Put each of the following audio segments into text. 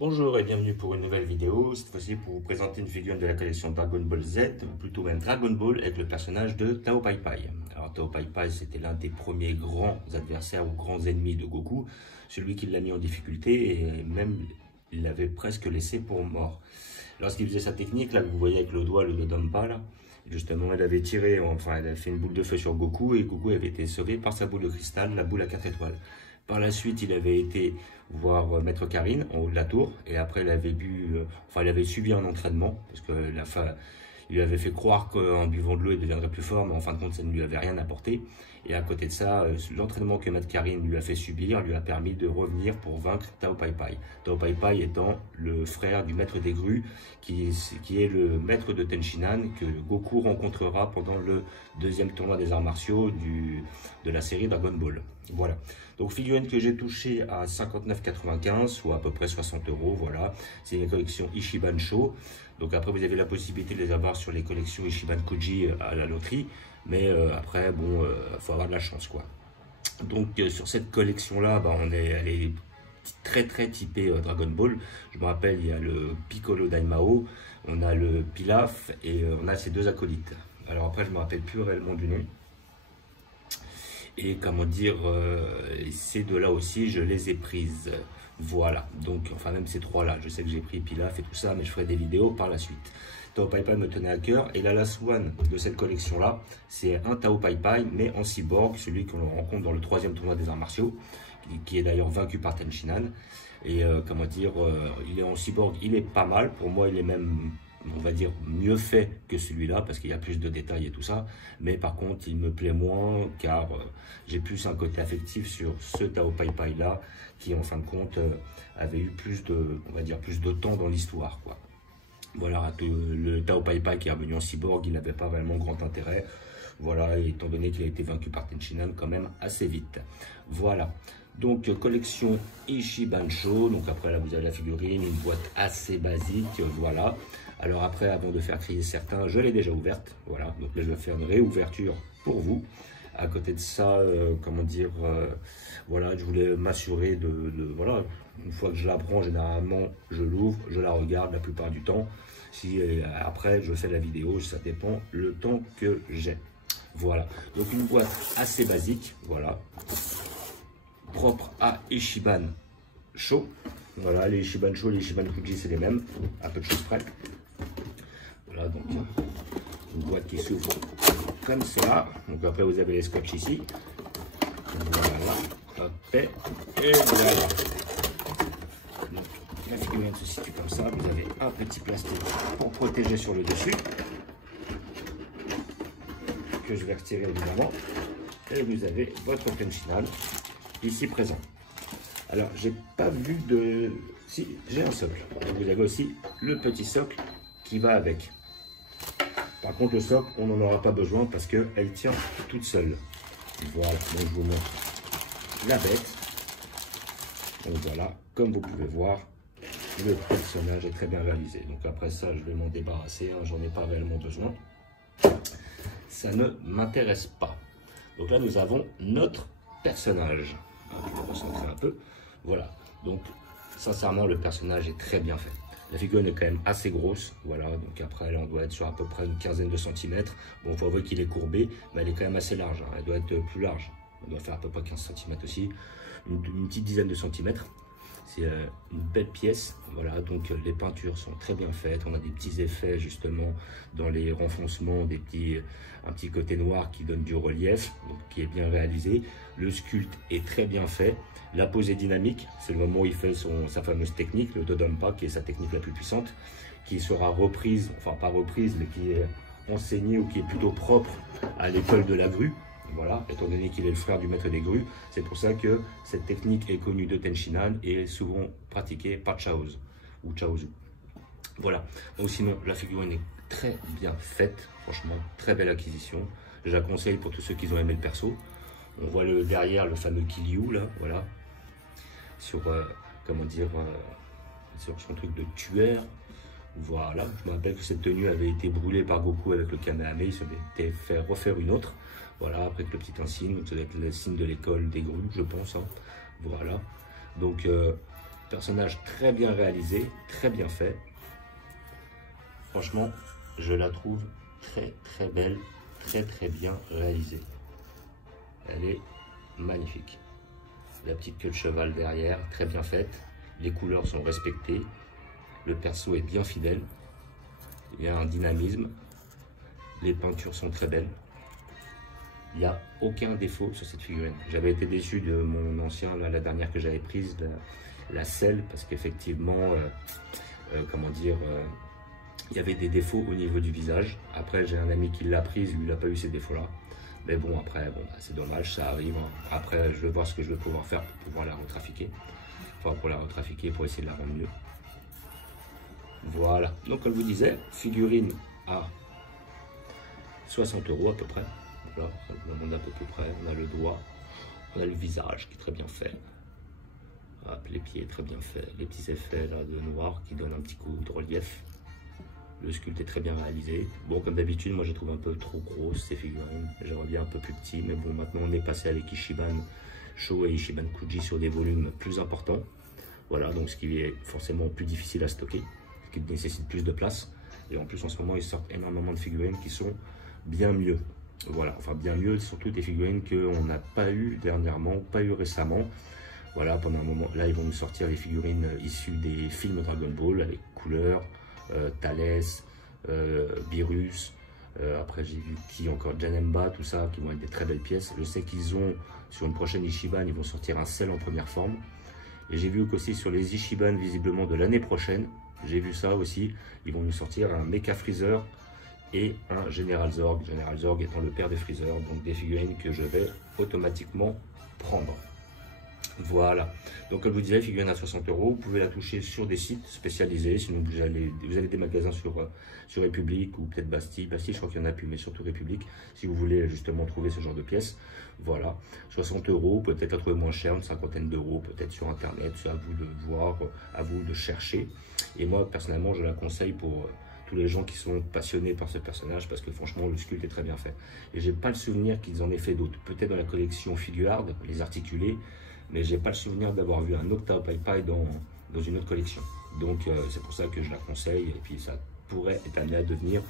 Bonjour et bienvenue pour une nouvelle vidéo, cette fois-ci pour vous présenter une figurine de la collection Dragon Ball Z, ou plutôt même Dragon Ball avec le personnage de Tao Pai Pai. Alors Tao Pai Pai c'était l'un des premiers grands adversaires ou grands ennemis de Goku, celui qui l'a mis en difficulté et même il l'avait presque laissé pour mort. Lorsqu'il faisait sa technique, là vous voyez avec le doigt, le Dodonpa là, justement elle avait tiré, enfin elle avait fait une boule de feu sur Goku et Goku avait été sauvé par sa boule de cristal, la boule à 4 étoiles. Par la suite, il avait été voir Maître Karine en haut de la tour et après il avait il avait suivi un entraînement parce que il lui avait fait croire qu'en buvant de l'eau il deviendrait plus fort, mais en fin de compte ça ne lui avait rien apporté. Et à côté de ça, l'entraînement que Maître Karine lui a fait subir lui a permis de revenir pour vaincre Tao Pai Pai. Tao Pai Pai étant le frère du maître des grues, qui est le maître de Tenshinhan que Goku rencontrera pendant le deuxième tournoi des arts martiaux de la série Dragon Ball. Voilà. Donc figurine que j'ai touchée à 59,95, soit à peu près 60 €. Voilà. C'est une collection Ichiban Sho. Donc après vous avez la possibilité de les avoir sur les collections Ichiban Koji à la loterie. Mais après, bon, faut avoir de la chance, quoi. Donc, sur cette collection-là, bah, elle est très typée Dragon Ball. Je me rappelle, il y a le Piccolo Daimao, on a le Pilaf et on a ces deux acolytes. Alors après, je me rappelle plus réellement du nom. Et comment dire, ces deux-là aussi, je les ai prises. Voilà, donc, enfin même ces trois-là, je sais que j'ai pris Pilaf et tout ça, mais je ferai des vidéos par la suite. Tao Pai Pai me tenait à cœur, et la last one de cette collection-là, c'est un Tao Pai Pai, mais en cyborg, celui qu'on rencontre dans le 3e tournoi des arts martiaux, qui est d'ailleurs vaincu par Tenshinhan. Et comment dire, il est en cyborg, il est pas mal, pour moi il est même, on va dire, mieux fait que celui-là, parce qu'il y a plus de détails et tout ça, mais par contre il me plaît moins, car j'ai plus un côté affectif sur ce Tao Pai Pai là, qui en fin de compte avait eu plus de, on va dire, plus de temps dans l'histoire, quoi. Voilà, le Tao Pai Pai qui est revenu en cyborg, il n'avait pas vraiment grand intérêt, voilà, étant donné qu'il a été vaincu par Tenshinhan quand même assez vite. Voilà, donc collection Ichiban Sho, donc après là vous avez la figurine, une boîte assez basique, voilà. Alors après, avant de faire crier certains, je l'ai déjà ouverte, voilà, donc là je vais faire une réouverture pour vous. À côté de ça, comment dire, voilà, je voulais m'assurer voilà, une fois que je la prends, généralement, je l'ouvre, je la regarde la plupart du temps. Si après, je fais la vidéo, ça dépend le temps que j'ai. Voilà, donc une boîte assez basique, voilà, propre à Ichiban Sho. Voilà, les Ichiban Sho, les Ichiban Koji, c'est les mêmes, à peu de choses près. Voilà, donc une boîte qui s'ouvre comme ça. Donc après vous avez les scotch ici. Voilà. Hop, et voilà. Donc la figurine se situe comme ça. Vous avez un petit plastique pour protéger sur le dessus, que je vais retirer évidemment. Et vous avez votre Tenshinhan ici présent. Alors j'ai pas vu de... Si, j'ai un socle. Donc, vous avez aussi le petit socle qui va avec. Par contre, le socle, on n'en aura pas besoin parce qu'elle tient toute seule. Voilà, donc je vous montre la bête. Donc voilà, comme vous pouvez voir, le personnage est très bien réalisé. Donc après ça, je vais m'en débarrasser, hein, j'en ai pas réellement besoin. Ça ne m'intéresse pas. Donc là, nous avons notre personnage. Je vais recentrer un peu. Voilà, donc sincèrement, le personnage est très bien fait. La figurine est quand même assez grosse, voilà, donc après, là, on doit être sur à peu près une quinzaine de centimètres. Bon, il faut avouer qu'il est courbé, mais elle est quand même assez large, hein. Elle doit être plus large. Elle doit faire à peu près 15 cm aussi, une petite dizaine de centimètres. C'est une belle pièce, voilà, donc les peintures sont très bien faites. On a des petits effets, justement, dans les renfoncements, un petit côté noir qui donne du relief, donc qui est bien réalisé. Le sculpte est très bien fait. La pose est dynamique, c'est le moment où il fait sa fameuse technique, le Dodonpa, qui est sa technique la plus puissante, qui sera reprise, enfin pas reprise, mais qui est enseignée ou qui est plutôt propre à l'école de la grue. Voilà, étant donné qu'il est le frère du maître des grues, c'est pour ça que cette technique est connue de Tenshinhan et est souvent pratiquée par Chaozu ou Chaozu. Voilà, donc sinon la figurine est très bien faite, franchement, très belle acquisition. Je la conseille pour tous ceux qui ont aimé le perso. On voit derrière le fameux Kiryu là, voilà, sur comment dire, sur son truc de tueur. Voilà, je me rappelle que cette tenue avait été brûlée par Goku avec le Kamehameha, il s'était fait refaire une autre. Voilà, avec le petit insigne, ça doit être le signe de l'école des grues, je pense. Hein. Voilà, donc Personnage très bien réalisé, très bien fait. Franchement, je la trouve très belle, très bien réalisée. Elle est magnifique. La petite queue de cheval derrière, très bien faite. Les couleurs sont respectées. Le perso est bien fidèle. Il y a un dynamisme. Les peintures sont très belles. Il n'y a aucun défaut sur cette figurine. J'avais été déçu de mon ancien, là, la dernière que j'avais prise, la selle, parce qu'effectivement, comment dire, il y avait des défauts au niveau du visage. Après, j'ai un ami qui l'a prise, lui, il n'a pas eu ces défauts-là. Mais bon, après, bon, c'est dommage, ça arrive. Après, je vais voir ce que je vais pouvoir faire pour pouvoir la retrafiquer. Enfin, pour la retrafiquer, pour essayer de la rendre mieux. Voilà. Donc, comme je vous disais, figurine à 60 € à peu près. Voilà, ça vous demande à peu près. On a le doigt, on a le visage qui est très bien fait. Hop, les pieds très bien faits. Les petits effets là, de noir qui donnent un petit coup de relief. Le sculpte est très bien réalisé. Bon, comme d'habitude, moi je trouve un peu trop grosse ces figurines. J'aimerais bien un peu plus petit, mais bon, maintenant on est passé avec Ichiban Sho et Ichiban Kuji sur des volumes plus importants. Voilà, donc ce qui est forcément plus difficile à stocker, ce qui nécessite plus de place. Et en plus, en ce moment, ils sortent énormément de figurines qui sont bien mieux. Voilà, enfin bien mieux, surtout des figurines qu'on n'a pas eu dernièrement, pas eu récemment. Voilà, pendant un moment, là ils vont nous sortir les figurines issues des films Dragon Ball avec couleurs, Thalès, Beerus, après j'ai vu qui encore, Janemba, tout ça, qui vont être des très belles pièces. Je sais qu'ils ont, sur une prochaine Ichiban, ils vont sortir un Cell en première forme. Et j'ai vu qu'aussi sur les Ichiban, visiblement de l'année prochaine, j'ai vu ça aussi, ils vont nous sortir un Mecha Freezer et un General Zorg. General Zorg étant le père des Freezer, donc des figurines que je vais automatiquement prendre. Voilà, donc comme je vous disais, figurine à 60 €, vous pouvez la toucher sur des sites spécialisés, sinon vous avez des magasins sur République ou peut-être Bastille, je crois qu'il n'y en a plus, mais surtout République, si vous voulez justement trouver ce genre de pièces. Voilà, 60 €, peut-être la trouver moins chère, une cinquantaine d'euros, peut-être sur internet, c'est à vous de voir, à vous de chercher. Et moi personnellement, je la conseille pour tous les gens qui sont passionnés par ce personnage, parce que franchement le sculpte est très bien fait. Et j'ai pas le souvenir qu'ils en aient fait d'autres, peut-être dans la collection Figuard, les articulés, mais j'ai pas le souvenir d'avoir vu un Octa Pai Pai dans une autre collection. Donc c'est pour ça que je la conseille, et puis ça pourrait être amené à devenir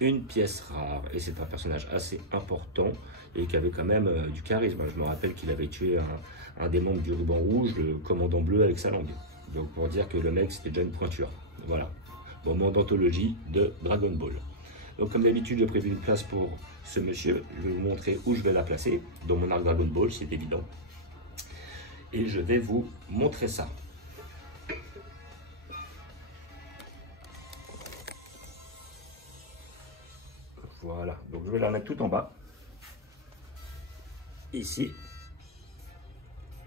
une pièce rare. Et c'est un personnage assez important et qui avait quand même du charisme. Je me rappelle qu'il avait tué un des membres du ruban rouge, le commandant bleu, avec sa langue. Donc pour dire que le mec c'était déjà une pointure. Voilà, moment d'anthologie de Dragon Ball. Donc comme d'habitude, j'ai prévu une place pour ce monsieur. Je vais vous montrer où je vais la placer dans mon arc Dragon Ball, c'est évident. Et je vais vous montrer ça. Voilà, donc je vais la mettre tout en bas. Ici.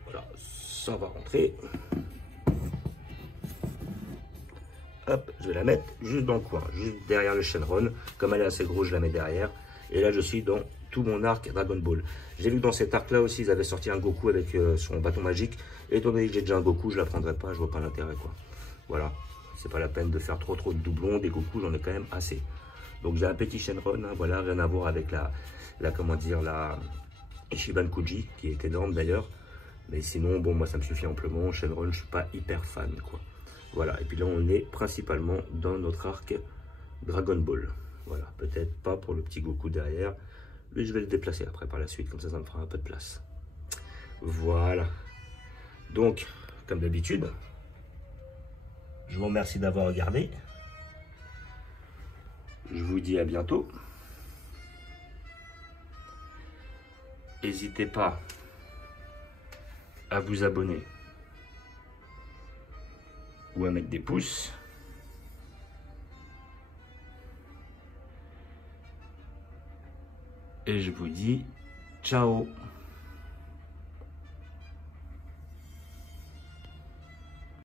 Voilà, ça va rentrer. Hop, je vais la mettre juste dans le coin, juste derrière le Shenron. Comme elle est assez grosse, je la mets derrière. Et là, je suis dans tout mon arc Dragon Ball. J'ai vu que dans cet arc-là aussi, ils avaient sorti un Goku avec son bâton magique. Et étant donné que j'ai déjà un Goku, je la prendrai pas, je vois pas l'intérêt, quoi. Voilà, c'est pas la peine de faire trop de doublons. Des Goku, j'en ai quand même assez. Donc j'ai un petit Shenron, hein, voilà, rien à voir avec la comment dire, la Ichiban Kuji, qui est énorme d'ailleurs. Mais sinon, bon, moi ça me suffit amplement. Shenron, je suis pas hyper fan, quoi. Voilà, et puis là on est principalement dans notre arc Dragon Ball. Voilà, peut-être pas pour le petit Goku derrière, mais je vais le déplacer après par la suite, comme ça me fera un peu de place. Voilà. Donc, comme d'habitude, je vous remercie d'avoir regardé. Je vous dis à bientôt. N'hésitez pas à vous abonner ou à mettre des pouces. Et je vous dis ciao.